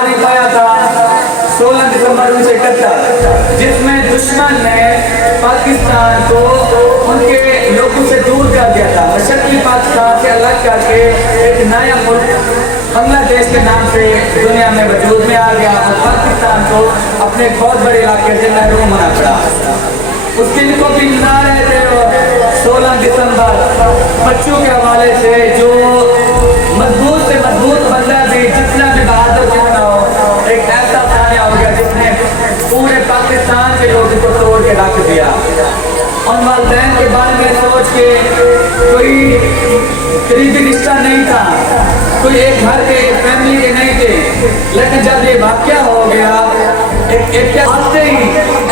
तारीख आया था 16 दिसंबर 1971, जिसमें दुश्मन ने पाकिस्तान को उनके लोगों से दूर कर दिया था। मशरक़ी पाकिस्तान से अलग करके एक नया मुल्क बांग्लादेश के नाम से दुनिया में वजूद में आ गया और पाकिस्तान को अपने बहुत बड़े इलाके से महरूम होना पड़ा। उस दिन को भी मना रहे थे 16 दिसंबर बच्चों के हवाले से, जो मजबूत से मजबूत बंदा भी जितना भी बहादुर क्यों ना हो, एक ऐसा सानिया हो गया जिसने पूरे पाकिस्तान के लोगों को तोड़ के रख दिया। उन वालिदैन के बारे में सोच के कोई करीबी रिश्ता नहीं था, कोई एक घर के एक फैमिली के नहीं थे, लेकिन जब ये वाक़या हो गया एक आते ही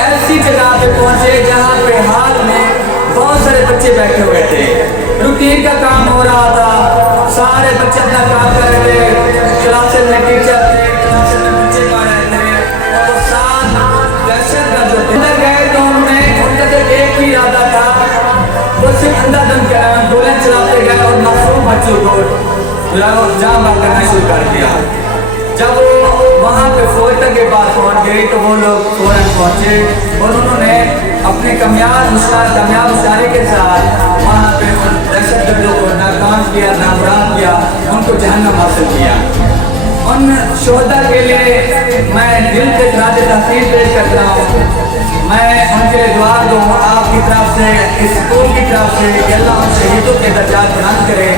ऐसी जगह पे पहुंचे जहाँ पे हाल में बहुत सारे बच्चे बैठे हुए थे, रूटीन का काम हो रहा था, सारे बच्चे अपना काम कर रहे थे, क्लासेस में टीचर थे, क्लासेस में बच्चे पढ़ रहे थे और साथ दहशतगर्द जो थे अंदर गए तो उनका तो एक ही इरादा था, वो सिर्फ अंधाधुंध गोलियां चलाते गए और मासूम बच्चों को जाम करना शुरू कर दिया। जब वो वहाँ पे फौज तक के पास पहुँच गई तो वो लोग फौरन पहुँचे और उन्होंने अपने कामयाब मुशारे के साथ वहाँ पे दहशतगर्दों को नाकाम किया, नामराद किया, उनको जहन्नम हासिल किया। उन शोहदा के लिए मैं दिल से खराज तहसीन पेश करता हूँ। मैं उनके लिए दुआ दूँ आपकी तरफ से, इस स्कूल की तरफ से कि अल्लाह उन शहीदों के दर्जात बुलंद करे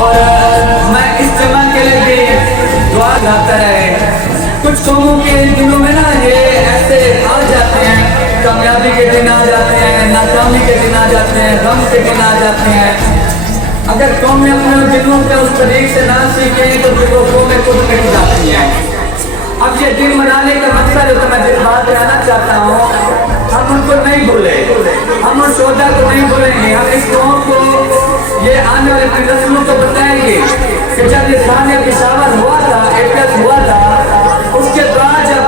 और मैं इस जमा के लिए भी दुआ करता रहे। कुछ कौमों के दिनों में ना ये ऐसे आ जाते हैं, कामयाबी के दिन आ जाते हैं, नाकामी के दिन आ जाते हैं, गम के दिन आ जाते हैं। अगर कौमें अपने दिलों पे उस तरीके से ना सीखें तो फिर वो कौमें खुद मिट जाती हैं। अब ये दिन मनाने का मकसद है तो मैं जिस बात कहना चाहता हूँ, हम उनको नहीं भूले, हम उन शोधा को नहीं भूलेंगे, हम इस कौम को ये आने वाले नस्लों को बताएंगे कि जब ये सानिया पेशावर हुआ था, एपियस हुआ था, उसके बाद जब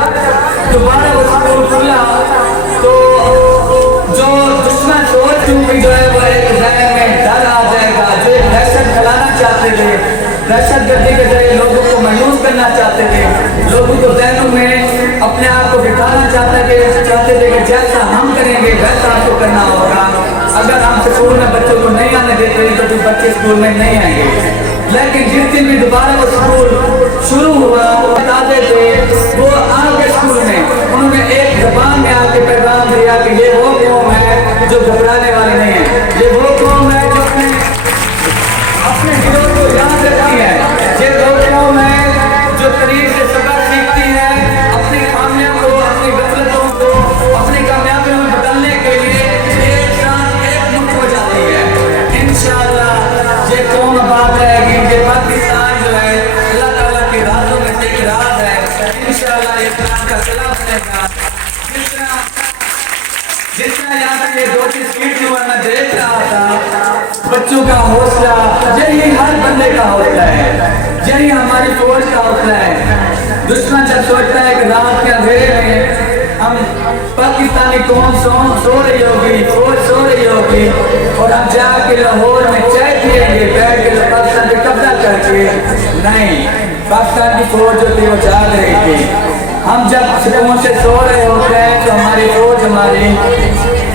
दोबारा वो स्कूल खुला तो जो दुश्मन सोच चुकी जो है वो एक जहन में डर आ जाएगा, जो एक दहशत फैलाना चाहते थे, दहशतगर्दी के जरिए लोगों को मायूस करना चाहते थे, लोगों को जहनों में अपने आप को बिठाना चाहते थे कि जैसा हम करेंगे वैसा आपको करना होगा। अगर हम स्कूल में बच्चों को नहीं आने देते तो फिर बच्चे स्कूल में नहीं आएंगे, लेकिन जिस दिन भी दोबारा वो स्कूल शुरू हुआ बता देते वो आगे स्कूल में उन्होंने एक जबान में आके पैगाम दिया कि ये वो कौम है जो घबराने वाली नहीं है, ये वो कौम है जो अपने दिलों को याद रखती है, ये वो कौम है जो करीब से सबक सीखती है, अपनी खामियों को, अपनी गफलतों को अपनी कामयाबियों में बदलने के लिए एक साथ एकजुट हो जाती है। इंशाअल्लाह ये कौम आबाद रहेगी, ये पाकिस्तान जो है अल्लाह ताला की रातों में से एक रात है, इंशाअल्लाह ये इस्लाम का किला बनेगा। जितना यहाँ तक ये 2-3 फीट की उम्र में देख रहा था, बच्चों का हौसला, यही हर बंदे का हौसला है, यही हमारी फौज का हौसला है। दुश्मन जब सोचता है कि रात के अंधेरे में हम पाकिस्तानी कौम सो रही होगी, फौज सो रही होगी और हम जाके लाहौर में चाय पिएंगे बैठ के पाकिस्तान पे कब्जा करके, नहीं, पाकिस्तान की फौज जो थी वो जाग रही थी। हम जब सुकून से सो रहे होते हैं तो हमारी फौज हमारी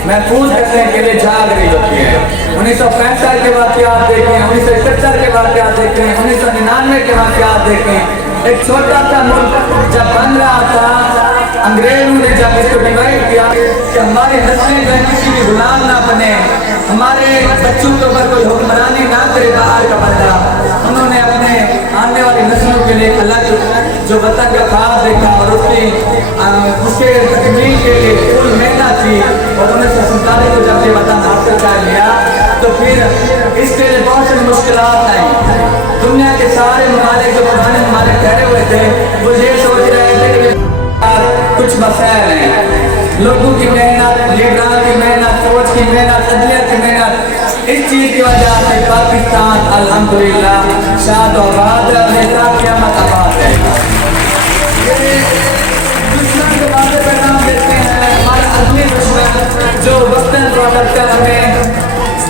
महफूज करने के लिए जाग रही होती है। 1965 के वाक़यात देखें, 1971 के वाक़यात देखें, 1999 के वाक़यात देखें। एक छोटा सा मुल्क जब बन रहा था, अंग्रेजों ने जब इसको डिवाइड किया कि हमारी नस्लें जो है किसी की गुलाम ना बने, हमारे बच्चों के ऊपर कोई हुक्मरानी ना करे बाहर का बंदा, उन्होंने अपने आने वाली नस्लों के लिए अलग जो वतन का ख्वाब देखा और उसके तकमील के लिए फुल मेहनत की और 1947 को जब ये वतन हासिल कर लिया तो फिर इसके लिए बहुत सी मुश्किलात आई। दुनिया के सारे ममालिक जो पुराने ममालिक ठहरे हुए थे वो ये सोच रहे थे कि कुछ मसाइल हैं, लोगों की मेहनत, लीडरान की मेहनत, फौज की मेहनत, अदलिया की मेहनत, इस चीज़ की वजह से पाकिस्तान अल्हम्दुलिल्लाह शाद और आबाद है, क़यामत आबाद है। दुश्मन के बारे में नाम देते हैं, हमारा अदली दुश्मन जो वक्तन प्रोडक्ट हमें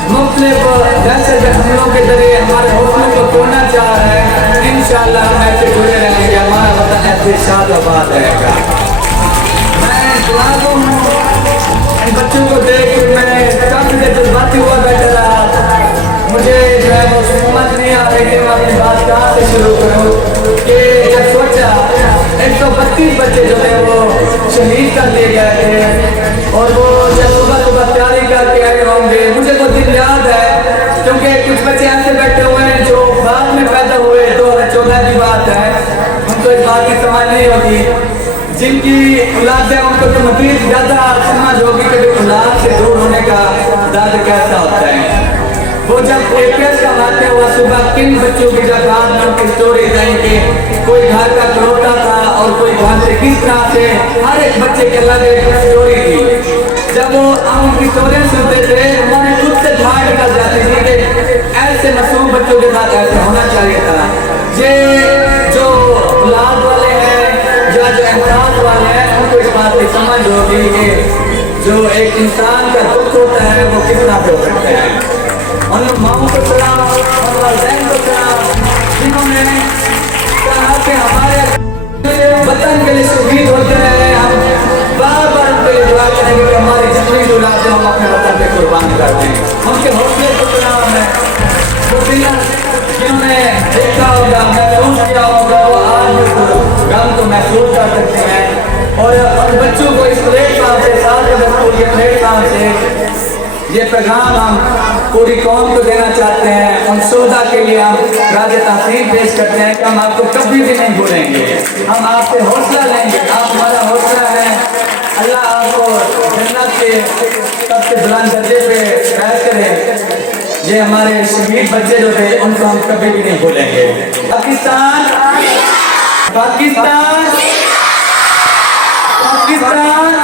मुख्तलिफ दहशतगर्द हमलों के जरिए हमारे हौसलों को तोड़ना चाह रहे हैं। इंशाअल्लाह हम ऐसे जुड़े रहेंगे, हमारा वतन देश शाद आबाद रहेगा। मैं दुआ गो हूँ इन बच्चों को देख के मैं काफी जज्बाती हुआ बैठा रहा। मुझे जो है वो समझ नहीं आ रही है मैं अपनी बात कहाँ से शुरू करूँ कि जब सोचा 132 बच्चे जो थे वो शहीद कर दिए गए थे और वो जब सुबह सुबह तैयारी करके आए होंगे। मुझे वो दिन याद है क्योंकि कुछ बच्चे ऐसे बैठे हुए हैं जो बाद में पैदा हुए 2014 की बात है, उनको इस बात की समझ नहीं होगी। जिनकी औलाद है उनको तो मजीद ज़्यादा समझ होगी कि औलाद से दूर होने का दर्द कैसा होता है। वो जब APS का वाक़या हुआ सुबह किन बच्चों की जब रात में उनकी स्टोरी आई कि कोई घर का खिलौना था और कोई घर से किस तरह से हर एक बच्चे के अलग एक स्टोरी थी। जब वो हम उनकी स्टोरी सुनते थे उन्होंने खुद से धार निकल जाती थी कि ऐसे मासूम बच्चों के साथ ऐसा होना चाहिए था। ये जो औलाद वाले हैं या जो एहसास वाले हैं उनको इस बात की समझ होगी कि जो एक इंसान का दुख होता है वो कितना हो सकता है। उन माओं को सलाम और वालिदैन को सलाम जिन्होंने कहा कि हमारे वतन के लिए शहीद होते हैं। हम बार बार उनके लिए दुआ करेंगे कि हमारी जितनी भी औलाद है हम अपने वतन पे कुर्बान कर दें। उनके हौसले को सलाम है वो जिन्होंने देखा होगा महसूस किया होगा वो आज भी गम को महसूस कर सकते हैं। और उन बच्चों को इस प्लेटफॉर्म से साथ स्कूल के प्लेटफॉर्म से ये पैगाम हम पूरी कौम को देना चाहते हैं। उन शोधा के लिए हम राज तहसीन पेश करते हैं कि हम आपको कभी भी नहीं भूलेंगे, हम आपसे हौसला लेंगे, आप हमारा हौसला है। अल्लाह आपको जन्नत के सबसे बुलंद दर्जे पे फैज करे। ये हमारे शहीद बच्चे जो थे उनको हम कभी भी नहीं भूलेंगे। पाकिस्तान पाकिस्तान पाकिस्तान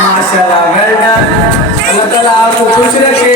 माशाल्लाह, अल्लाह ताला आपको खुश रखे।